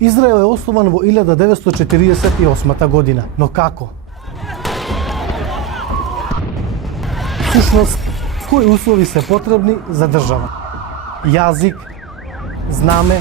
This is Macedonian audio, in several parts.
Израел е основан во 1948 година, но како? Всушност, кои услови се потребни за држава? Јазик, знаме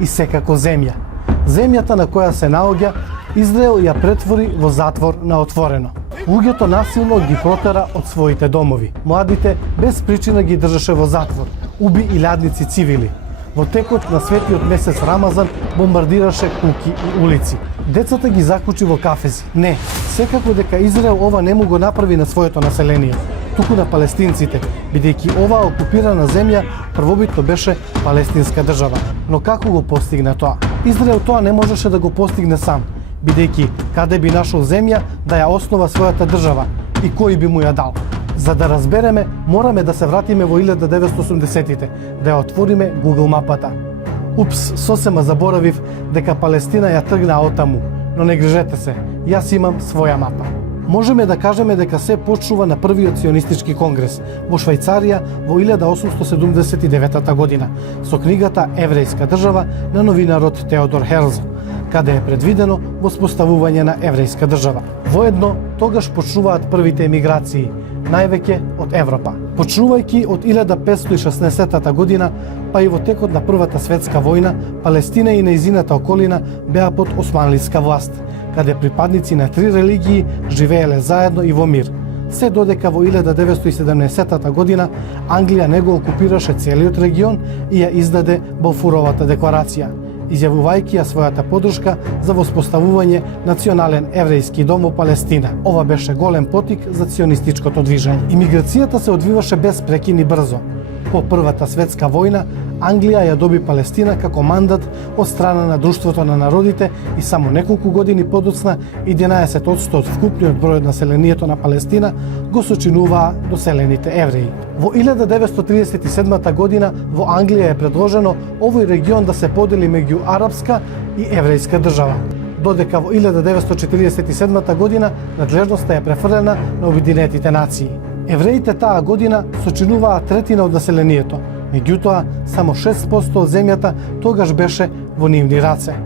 и секако земја. Земјата на која се наоѓа, Израел ја претвори во затвор на отворено. Луѓето насилно ги протера од своите домови. Младите без причина ги држаше во затвор. Уби илјадници цивили. Во текот на светиот месец Рамазан бомбардираше куќи и улици. Децата ги заклучи во кафези. Не, секако дека Израел ова не му го направи на своето население, туку на палестинците, бидејќи оваа окупирана земја првобитно беше палестинска држава. Но како го постигна тоа? Израел тоа не можеше да го постигне сам, бидејќи каде би нашол земја да ја основа својата држава и кој би му ја дал? За да разбереме, мораме да се вратиме во 1980-тите, да ја отвориме Google мапата. Упс, сосема заборавив дека Палестина ја тргна отаму, но не грижете се, јас имам своја мапа. Можеме да кажеме дека се почнува на првиот сионистички конгрес во Швајцарија во 1879 година со книгата Еврејска држава на новинарот Теодор Херзл, каде е предвидено воспоставување на еврејска држава. Воедно, тогаш почнуваат првите емиграции, највеќе од Европа. Почнувајќи од 1516 година, па и во текот на Првата светска војна, Палестина и нејзината околина беа под османлиска власт, каде припадници на три религии живееле заедно и во мир. Се додека во 1917 година Англија не го окупираше целиот регион и ја издаде Балфуровата декларација, изјавувајќи ја својата подршка за воспоставување национален еврејски дом во Палестина. Ова беше голем потик за ционистичкото движење. Имиграцијата се одвиваше без прекин и брзо. По Првата светска војна, Англија ја доби Палестина како мандат од страна на Друштвото на народите и само неколку години подоцна 11% од вкупниот број од населението на Палестина го сочинуваа доселените евреи. Во 1937 година во Англија е предложено овој регион да се подели меѓу арапска и еврејска држава, додека во 1947 година надлежноста е префрлена на Обединетите нации. Евреите таа година сочинуваа третина од населението, меѓутоа само 6% од земјата тогаш беше во нивни раце.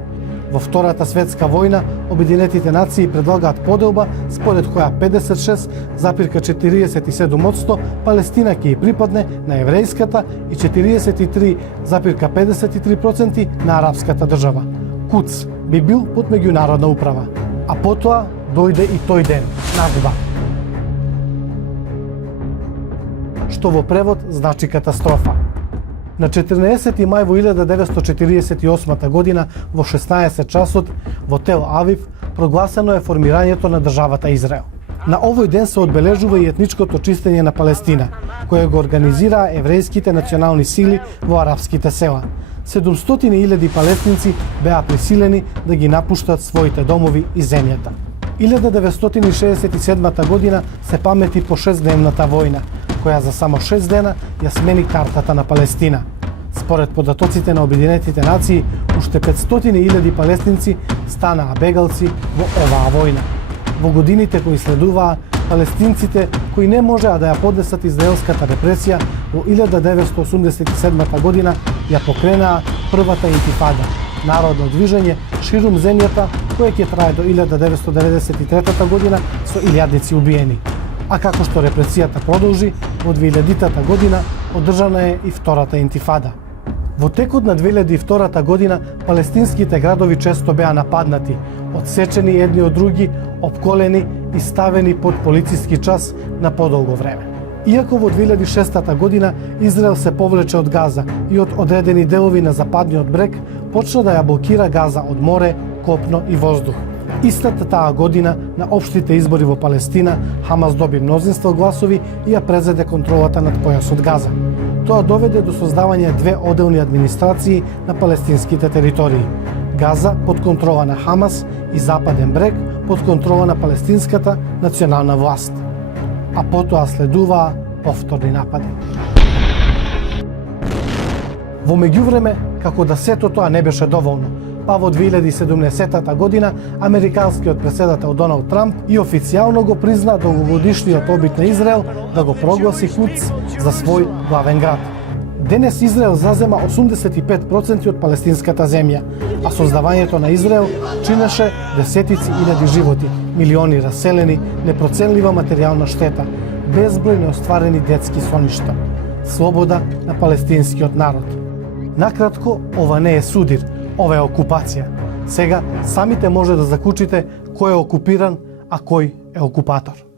Во Втората светска војна Обединетите нации предлагаат поделба според која 56,47% Палестина ќе ја припадне на еврејската и 43,53% на арапската држава. Куц би бил под меѓународна управа. А потоа дојде и тој ден, Накба, што во превод значи катастрофа. На 14. мај во 1948 година во 16 часот во Тел Авив прогласено е формирањето на државата Израел. На овој ден се одбележува и етничкото чистење на Палестина, кое го организираа еврејските национални сили во арапските села. 700.000 палестинци беа присилени да ги напуштат своите домови и земјата. 1967 година се памети по 6-дневната војна, која за само 6 дена ја смени картата на Палестина. Според податоците на Обединетите нации, уште 500.000 палестинци станаа бегалци во оваа војна. Во годините кои следуваа, палестинците кои не можеа да ја поднесат израелската репресија, во 1987 година ја покренаа првата интифада, народно движење ширум земјата, кое ќе трае до 1993 година со илјадници убиени. А како што репресијата продолжи, во 2000 година одржана е и втората интифада. Во текот на 2002 година палестинските градови често беа нападнати, одсечени едни од други, опколени и ставени под полициски час на подолго време. Иако во 2006 година Израел се повлече од Газа и од одредени делови на западниот брег почна да ја блокира Газа од море, копно и воздух. Истата таа година на општите избори во Палестина, Хамас доби мнозинство гласови и ја презеде контролата над појасот Газа. Тоа доведе до создавање две одделни администрации на палестинските територии. Газа под контрола на Хамас и Западен брег под контрола на палестинската национална власт. А потоа следуваа повторни напади. Во меѓувреме, како да сето тоа не беше доволно, па во 2017 година американскиот претседател Доналд Трамп и официјално го призна долгогодишниот обид на Израел да го прогласи Куц за свој главен град. Денес Израел зазема 85% од палестинската земја, а создавањето на Израел чинеше десетици илјади животи, милиони раселени, непроценлива материјална штета, безброј неостварени детски соништа, слобода на палестинскиот народ. Накратко, ова не е судир, ова е окупација. Сега самите може да заклучите кој е окупиран, а кој е окупатор.